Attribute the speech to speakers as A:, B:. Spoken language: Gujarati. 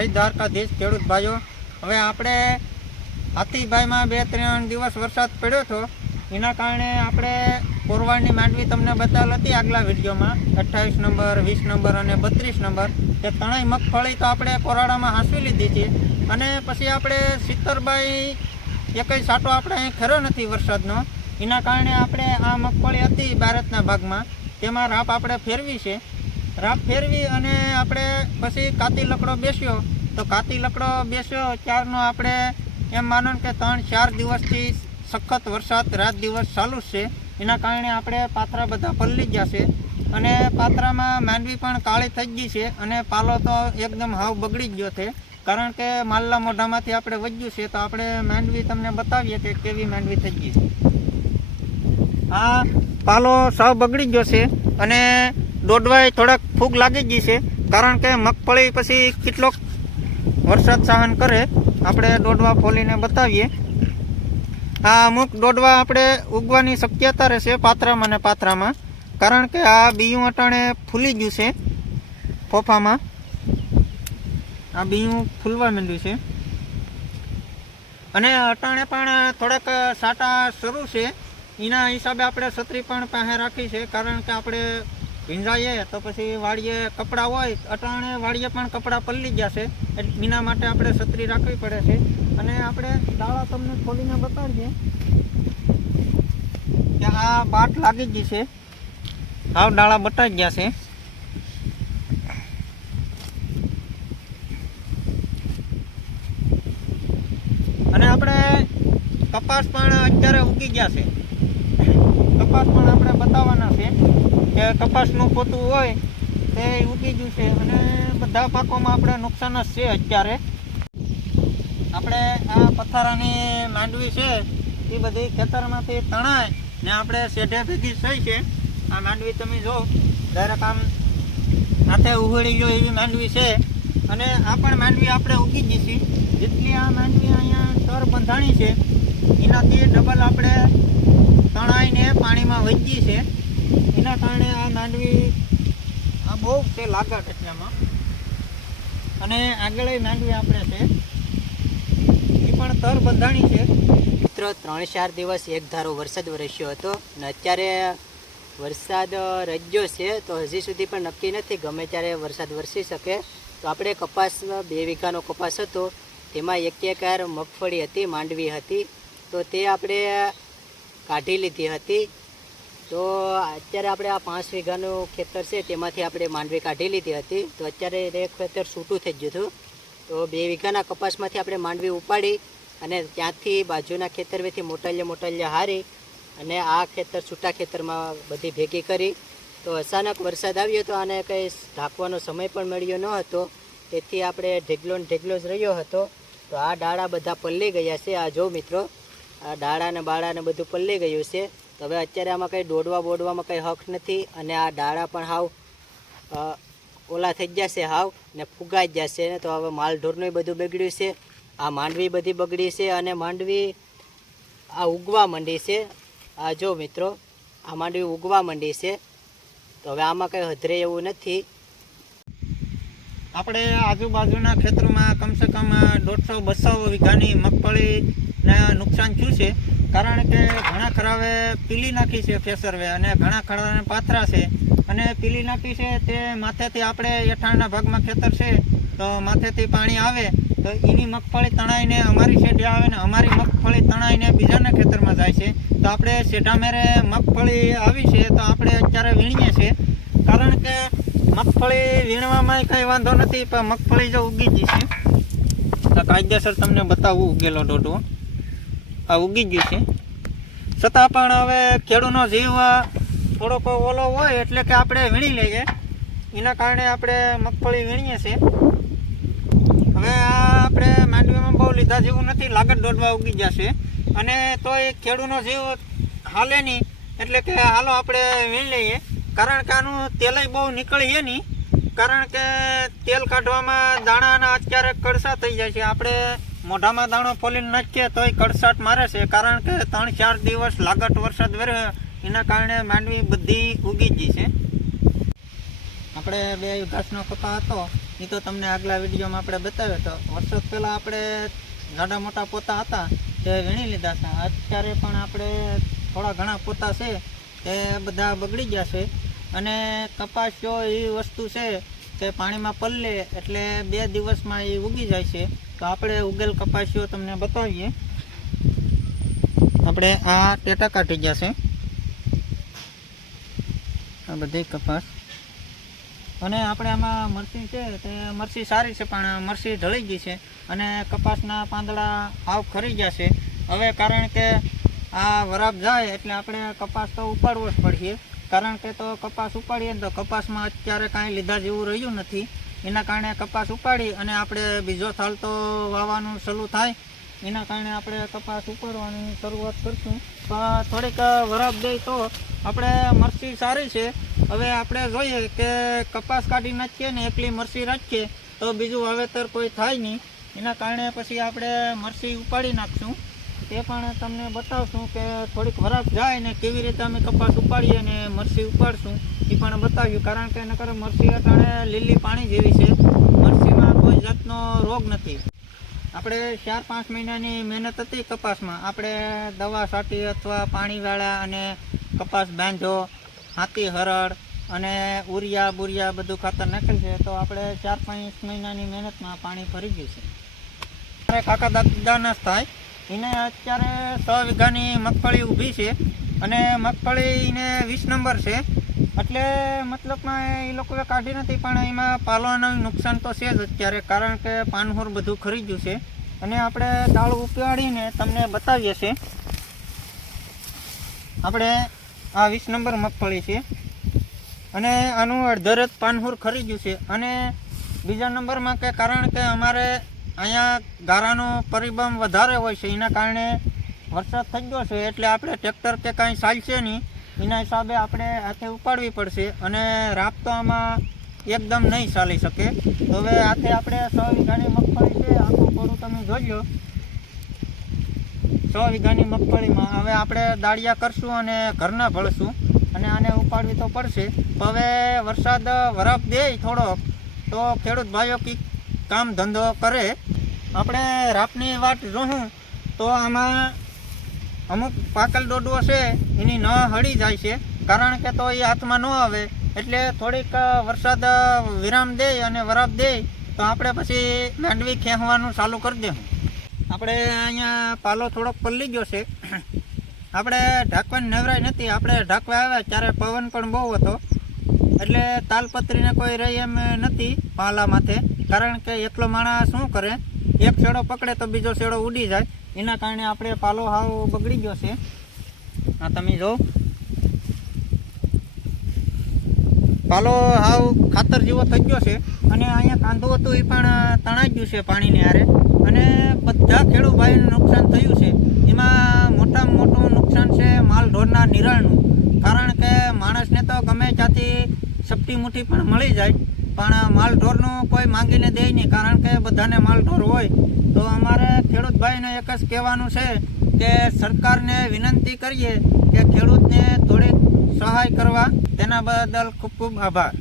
A: જય દ્વારકાધીશ ખેડૂત ભાઈઓ. હવે આપણે હાથીભાઈમાં બે ત્રણ દિવસ વરસાદ પડ્યો હતો. એના કારણે આપણે કોરવાડની માંડવી તમને બતાવેલ હતી આગલા વિડીયોમાં. અઠ્ઠાવીસ નંબર, વીસ નંબર અને બત્રીસ નંબર. તે ત્રણેય મગફળી તો આપણે કોરાડામાં હાંસવી લીધી છે. અને પછી આપણે સિત્તરબાઈ એકય સાટો આપણે અહીં ખરો નથી વરસાદનો. એના કારણે આપણે આ મગફળી હતી ભારતના ભાગમાં. તેમાં રાપ આપણે ફેરવી છે. રાપ ફેરવી અને આપણે પછી કાતી લકડો બેસ્યો. તો કાતી લકડો બેસ્યો ત્યારનો આપણે એમ માનો કે ત્રણ, ચાર દિવસથી સખત વરસાદ, રાત દિવસ ચાલુ જ છે. એના કારણે આપણે પાત્રા બધા પલળી ગયા છે. અને પાત્રામાં માંડવી પણ કાળી થઈ ગઈ છે અને પાલો તો એકદમ હાવ બગડી જ ગયો છે. કારણ કે માલના મોઢામાંથી આપણે વધ્યું છે તો આપણે માંડવી તમને બતાવીએ કે કેવી માંડવી થઈ ગઈ છે. આ પાલો સાવ બગડી ગયો છે અને દોડવાય થોડાક ફૂગ લાગી ગઈ છે. કારણ કે મગફળી પછી કેટલોક વરસાદ સહન કરે. આપણે દોડવા ફોલીને બતાવીએ. આ અમુક દોડવા આપણે ઉગવાની શક્યતા રહેશે પાત્રામાં ને પાત્રામાં. કારણ કે આ બીયું અટાણે ફૂલી ગયું છે ફોફામાં. આ બીયું ફૂલવા માંડ્યું છે. અને અટાણે પણ થોડાક સાટા શરૂ છે. એના હિસાબે આપણે છત્રી પણ પાસે રાખી છે. કારણ કે આપણે ભીંજાઈએ તો પછી વાળીએ કપડાં હોય, અટાણે વાડીએ પણ કપડાં પલળી ગયા એટલે એના માટે આપણે છત્રી રાખવી પડે છે. અને આપણે દાળા તમને ખોલીને બતાવીએ કે આ બાટ લાગી ગઈ છે. હાવ ડાળા બટાઈ ગયા છે. અને આપણે કપાસ પણ અત્યારે ઉગી ગયા છે. કપાસ પણ આપણે બતાવવાના છે કે કપાસનું પોતું હોય તે ઉગી ગયું છે અને બધા પાકોમાં આપણે નુકસાન જ છે અત્યારે. આપણે આ પથારાની માંડવી છે એ બધી ખેતરમાંથી તણાય ને આપણે શેઢે ભેગી થઈ છે. આ માંડવી તમે જો, ડાયરેક્ટ આમ હાથે ઉઘડી ગયો એવી માંડવી છે. અને આ પણ માંડવી આપણે ઉગી છે. જેટલી આ માંડવી અહીંયા તર બંધાણી છે, એનાથી ડબલ આપણે તણાઈને પાણીમાં વહી છે. એના કારણે આ માંડવી, આ બહુ છે લાગા એટલામાં અને આગળ માંડવી આપણે છે. એ પણ તર બંધાણી છે.
B: મિત્રો ત્રણ ચાર દિવસ એક ધારો વરસાદ વરસ્યો હતો અને અત્યારે વરસાદ રજ્યો છે, તો હજી સુધી પણ નક્કી નથી. ગમે ત્યારે વરસાદ વરસી શકે. તો આપણે કપાસ બે વીઘાનો કપાસ હતો. તેમાં એક એકાર મગફળી હતી, માંડવી હતી. તો તે આપણે કાઢી લીધી હતી. તો અત્યારે આપણે આ પાંચ વીઘાનું ખેતર છે, તેમાંથી આપણે માંડવી કાઢી લીધી હતી. તો અત્યારે એક ખેતર છૂટું થઈ ગયું હતું. તો બે વીઘાના કપાસમાંથી આપણે માંડવી ઉપાડી અને ત્યાંથી બાજુના ખેતરવેથી મોટાલ્ય મોટાલ્ય હારી અને આ ખેતર છૂટા ખેતરમાં બધી ભેગી કરી. તો અચાનક વરસાદ આવ્યો તો આને કંઈ ઢાંકવાનો સમય પણ મળ્યો ન હતો. તેથી આપણે ઢેગલો ઢેગલો જ રહ્યો હતો. તો આ ડાળા બધા પલ્લી ગયા છે. આ જો મિત્રો આ ડાળા ને બાળા ને બધું પલ્લી ગયું છે. તો હવે અત્યારે આમાં કંઈ દોડવા બોડવામાં કંઈ હક નથી અને આ ડાળા પણ હાવ ઓલા થઈ જશે હાવ ને ફુગાઈ જશે ને તો હવે માલઢોરનું બધું બગડ્યું છે. આ માંડવી બધી બગડી છે અને માંડવી આ ઉગવા માંડી છે. આ જો મિત્રો, આ માંડવી ઉગવા માંડી છે. તો હવે આમાં કંઈ હધરે એવું નથી.
A: આપણે આજુબાજુના ખેતરોમાં કમસે કમ દોઢસો, બસો વીઘાની મગફળીને નુકસાન થયું છે. કારણ કે ઘણા ખરાવે પીલી નાખી છે ફેસરવે અને ઘણા ખરાને પાથરા છે. અને પીલી નાખી છે તે માથેથી આપણે હેઠાણના ભાગમાં ખેતર છે, તો માથેથી પાણી આવે, તો એની મગફળી તણાઈને અમારી શેઢે આવે ને અમારી મગફળી તણાઈને બીજાના ખેતરમાં જાય છે. તો આપણે શેઢા મેરે મગફળી આવી છે, તો આપણે અત્યારે વીણીએ છીએ. કારણ કે મગફળી વીણવામાં કાંઈ વાંધો નથી, પણ મગફળી જો ઉગી ગઈ છે, તો કાયદેસર તમને બતાવું ઉગેલો ડોડો આ ઉગી ગયું છે. છતાં પણ હવે ખેડૂતનો જીવ થોડોક ઓલો હોય એટલે કે આપણે વીણી લઈએ. એના કારણે આપણે મગફળી વીણીએ છીએ. હવે આ આપણે માંડવીમાં બહુ લીધા જેવું નથી, લાગત દોડવા ઉગી જશે અને તોય ખેડૂતનો જીવ હાલે નહીં, એટલે કે હાલો આપણે વીણી લઈએ. કારણ કે આનું તેલય બહુ નીકળીએ નહીં. કારણ કે તેલ કાઢવામાં દાણાના અત્યારે કડસા થઈ જાય છે. આપણે મોઢામાં દાણો ફોલીને નાખીએ તોય કડસાટ મારે છે. કારણ કે ત્રણ ચાર દિવસ લાગટ વરસાદ વર્યો એના કારણે માંડવી બધી ઉગી ગઈ છે. આપણે બે ઘાસનો કપા હતો. એ તો તમને આગલા વિડીયોમાં આપણે બતાવ્યો હતો. વરસાદ પહેલાં આપણે નાના મોટા પોતા હતા, તે વીણી લીધા હતા અત્યારે પણ આપણે થોડા ઘણા પોતા છે, તે બધા બગડી ગયા છે. અને કપાસ્યો એ વસ્તુ છે કે પાણીમાં પલળે એટલે બે દિવસમાં એ ઉગી જાય છે. તો આપણે ઉગેલ કપાસીઓ તમને બતાવીએ. આપણે આ ટેટા કાઢી ગયા છે. આ બધી કપાસ. અને આપણે આમાં મરચી છે તે મરસી સારી છે પણ મરસી ઢળી ગઈ છે અને કપાસના પાંદડા આવ ખરી ગયા છે. હવે કારણ કે આ વરાપ જાય એટલે આપણે કપાસ તો ઉપાડવો જ પડશે. કારણ કે તો કપાસ ઉપાડીએ ને તો કપાસમાં અત્યારે કાંઈ લીધા જેવું રહ્યું નથી. એના કારણે કપાસ ઉપાડી અને આપણે બીજો થાલ તો વાવવાનું શરૂ થાય. એના કારણે આપણે કપાસ ઉપાડવાની શરૂઆત કરશું. પણ થોડીક વરાપ દઈ તો આપણે મરસી સારી છે. હવે આપણે જોઈએ કે કપાસ કાઢી નાખીએ ને એકલી મરસી રાખીએ તો બીજું વાવેતર કોઈ થાય નહીં. એના કારણે પછી આપણે મરસી ઉપાડી નાખશું. તે પણ તમને બતાવશું કે થોડીક વરાપ જાય ને કેવી રીતે અમે કપાસ ઉપાડીએ ને મરસી ઉપાડશું એ પણ બતાવ્યું. કારણ કે નકર મરસી અટાણે લીલી પાણી જેવી છે. મરસીમાં કોઈ જાતનો રોગ નથી. આપણે ચાર પાંચ મહિનાની મહેનત હતી કપાસમાં. આપણે દવા છાંટી અથવા પાણી વાળા અને કપાસ બાંધો, હાથી હરડ અને ઉરિયા બુરિયા બધું ખાતર નાખેલ છે, તો આપણે ચાર પાંચ મહિનાની મહેનતમાં પાણી ભરી ગયું છે અત્યારે કાકા દાદાના થાય એને અત્યારે છ વીઘાની મગફળી ઊભી છે અને મગફળીને વીસ નંબર છે. એટલે મતલબમાં એ લોકોએ કાઢી નથી, પણ એમાં પાલવાનું નુકસાન તો છે જ અત્યારે, કારણ કે પાનહોર બધું ખરી ગયું છે. અને આપણે દાળ ઉપાડીને તમને બતાવીએ છીએ. આપણે આ વીસ નંબર મગફળી છે. અને આનું અડધર જ પાનહુર ખરી ગયું છે. અને બીજા નંબરમાં કે કારણ કે અમારે અહીંયા ગારાનો પરિબમ વધારે હોય છે. એના કારણે વરસાદ થઈ ગયો છે. એટલે આપણે ટ્રેક્ટર કે કાંઈ ચાલશે નહીં. એના હિસાબે આપણે હાથે ઉપાડવી પડશે અને રાપ તો આમાં એકદમ નહીં ચાલી શકે. તો હવે હાથે આપણે સો વીઘાની મગફળી છે. આખું પૂરું તમે જોઈ લો સો વીઘાની મગફળીમાં. હવે આપણે દાળિયા કરશું અને ઘરના ભળશું. અને આને ઉપાડવી તો પડશે. હવે વરસાદ વરાપ દે થોડોક. તો ખેડૂત ભાઈઓ કંઈક કામ ધંધો કરે, આપણે રાપની વાત જોઉં તો આમાં અમુક પાકલ ડોડવો છે, એની ન હળી જાય છે. કારણ કે તો એ હાથમાં ન આવે, એટલે થોડીક વરસાદ વિરામ દે અને વરાપ દે, તો આપણે પછી માંડવી ખેંચવાનું ચાલુ કરી દઉં આપણે અહીંયા પાલો થોડોક પલ્લી ગયો છે. આપણે ઢાંકવાની નવરાઈ નથી આપણે ઢાંકવા આવ્યા, ત્યારે પવન પણ બહુ હતો. એટલે તાલપત્રીને કોઈ રહી એમ નથી પાલા માથે. કારણ કે એકલો માણસ શું કરે? એક શેડો પકડે તો બીજો શેડો ઉડી જાય. એના કારણે આપણે પાલો હાવ બગડી ગયો છે. આ તમે જો પાલો હાવ ખાતર જેવો થઈ ગયો છે. અને અહીંયા કાંદો હતો એ પણ તણાઈ ગયું છે પાણીની આરે અને બધા ખેડૂત ભાઈઓને નુકસાન થયું છે. એમાં મોટામાં મોટું નુકસાન છે માલ ઢોરના કે માણસને તો ગમે ત્યાંથી સપટી મુઠ્ઠી પણ મળી જાય. પણ માલ ઢોરનું કોઈ માંગીને દે નહીં, કારણ કે બધાને માલ ઢોર હોય. તો અમારે ખેડૂત ભાઈને એક જ કહેવાનું છે કે સરકારને વિનંતી કરીએ કે ખેડૂતને થોડીક સહાય કરવા. તેના બદલ ખૂબ ખૂબ આભાર.